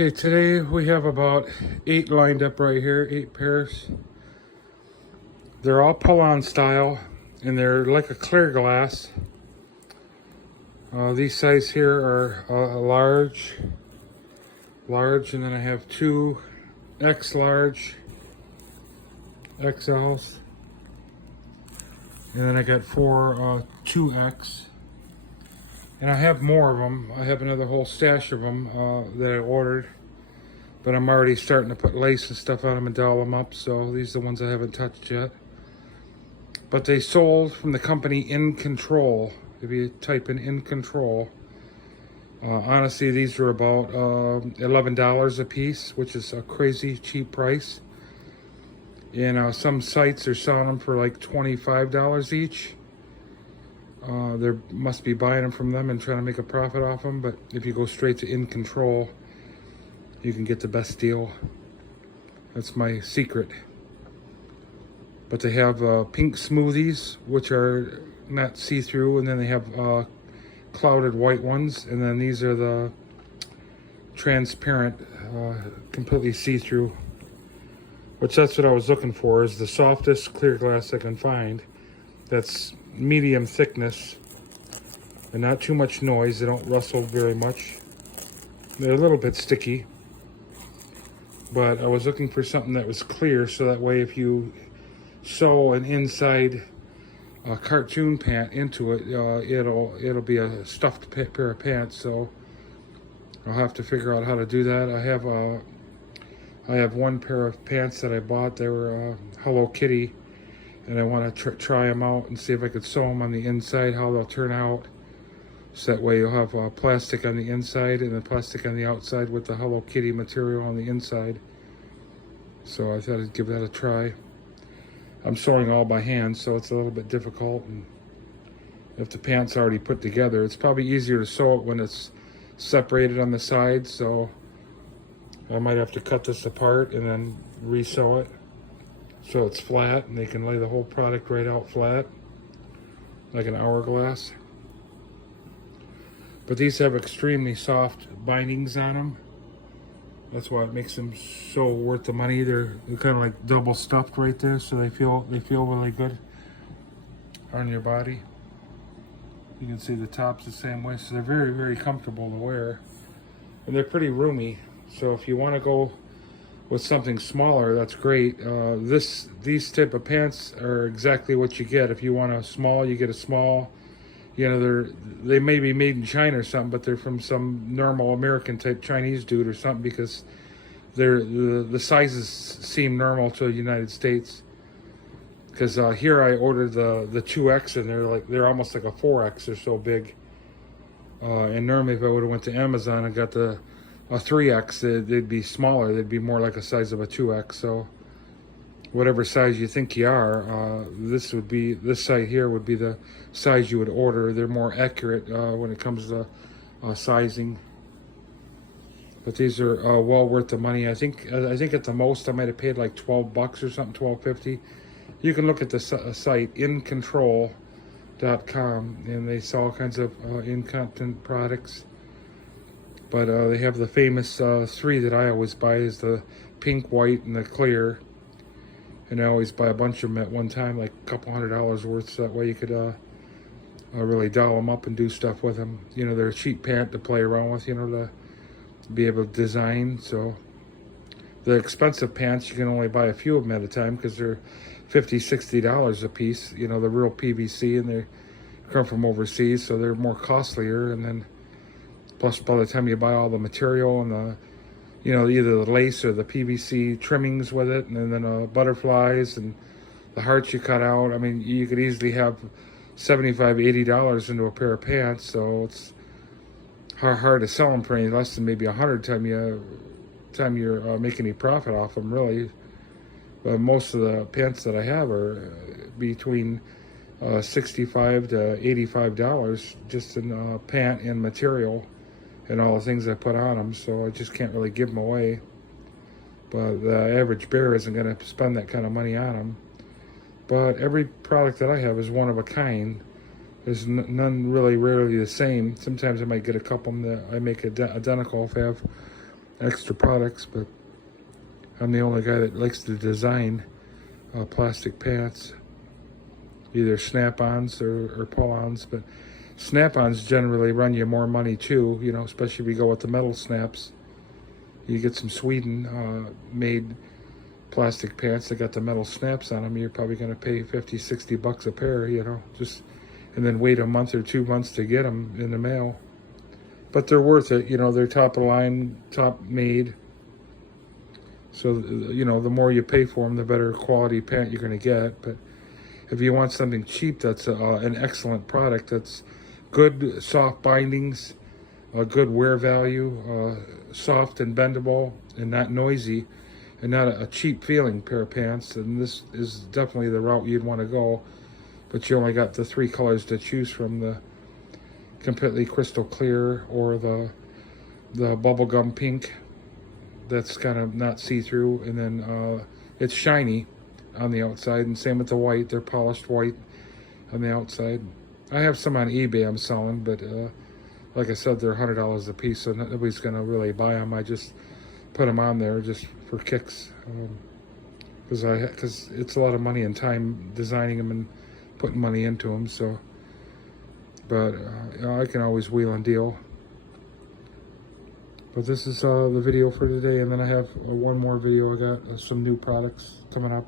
Okay, today we have about 8 lined up right here, 8 pairs. They're all pull-on style, and they're like a clear glass. These size here are large, and then I have 2 X large, XLs, and then I got 4 2X. And I have more of them. I have another whole stash of them that I ordered. But I'm already starting to put lace and stuff on them and doll them up. So these are the ones I haven't touched yet. But they sold from the company Incontrol. If you type in Incontrol. Honestly, these were about $11 a piece, which is a crazy cheap price. And some sites are selling them for like $25 each. They must be buying them from them and trying to make a profit off them. But if you go straight to Incontrol, you can get the best deal. That's my secret. But they have pink smoothies, which are not see-through, and then they have clouded white ones, and then these are the transparent, completely see-through. Which that's what I was looking for, is the softest clear glass I can find. That's medium thickness and not too much noise. They don't rustle very much. They're a little bit sticky, but I was looking for something that was clear, so that way if you sew an inside cartoon pant into it, it'll be a stuffed pair of pants. So I'll have to figure out how to do that. I have one pair of pants that I bought. They were Hello Kitty, and I want to try them out and see if I could sew them on the inside, how they'll turn out. So that way you'll have plastic on the inside and then plastic on the outside with the Hello Kitty material on the inside. So I thought I'd give that a try. I'm sewing all by hand, so it's a little bit difficult. And if the pant's already put together, it's probably easier to sew it when it's separated on the sides. So I might have to cut this apart and then re-sew it so it's flat, and they can lay the whole product right out flat like an hourglass. But these have extremely soft bindings on them. That's why it makes them so worth the money. They're kind of like double stuffed right there, so they feel really good on your body. You can see the top's the same way, so they're very, very comfortable to wear, and they're pretty roomy. So if you want to go with something smaller, that's great. These type of pants are exactly what you get. If you want a small, you get a small. You know, they may be made in China or something, but they're from some normal American type Chinese dude or something, because the sizes seem normal to the United States. Because here I ordered the 2X, and they're almost like a 4X. They're so big. And normally if I would have went to Amazon and got a 3X, they'd be smaller. They'd be more like a size of a 2X. So whatever size you think you are, this site here would be the size you would order. They're more accurate when it comes to sizing. But these are well worth the money. I think at the most I might have paid like $12 or something, $12.50. You can look at the site Incontrol.com, and they sell all kinds of incontinent products. But they have the famous 3 that I always buy, is the pink, white, and the clear. And I always buy a bunch of them at one time, like a couple $100 worth, so that way you could really doll them up and do stuff with them. You know, they're a cheap pant to play around with, you know, to be able to design. So the expensive pants, you can only buy a few of them at a time, because they're $50, $60 a piece. You know, the real PVC, and they come from overseas, so they're more costlier. And then plus, by the time you buy all the material and the, you know, either the lace or the PVC trimmings with it, and then butterflies and the hearts you cut out. I mean, you could easily have $75, $80 into a pair of pants. So it's hard to sell them for any less than maybe $100 time you're making any profit off them, really. But most of the pants that I have are between $65 to $85 just in pant and material and all the things I put on them. So I just can't really give them away. But the average bear isn't going to spend that kind of money on them. But every product that I have is one of a kind. There's none really rarely the same. Sometimes I might get a couple that I make identical if I have extra products, but I'm the only guy that likes to design plastic pants, either snap-ons or pull-ons. But snap-ons generally run you more money too, you know, especially if you go with the metal snaps. You get some Sweden made plastic pants that got the metal snaps on them, you're probably going to pay 50-60 bucks a pair, you know, just, and then wait a month or 2 months to get them in the mail. But they're worth it, you know, they're top of the line, top made. So, you know, the more you pay for them, the better quality pant you're going to get. But if you want something cheap that's an excellent product, that's good soft bindings, a good wear value, soft and bendable and not noisy, and not a cheap feeling pair of pants, and this is definitely the route you'd want to go. But you only got the 3 colors to choose from, the completely crystal clear or the bubblegum pink that's kind of not see-through, and then it's shiny on the outside, and same with the white, they're polished white on the outside. I have some on eBay I'm selling, but like I said, they're $100 a piece, so nobody's gonna really buy them. I just put them on there just for kicks, because it's a lot of money and time designing them and putting money into them. So, but I can always wheel and deal. But this is the video for today, and then I have one more video. I got some new products coming up.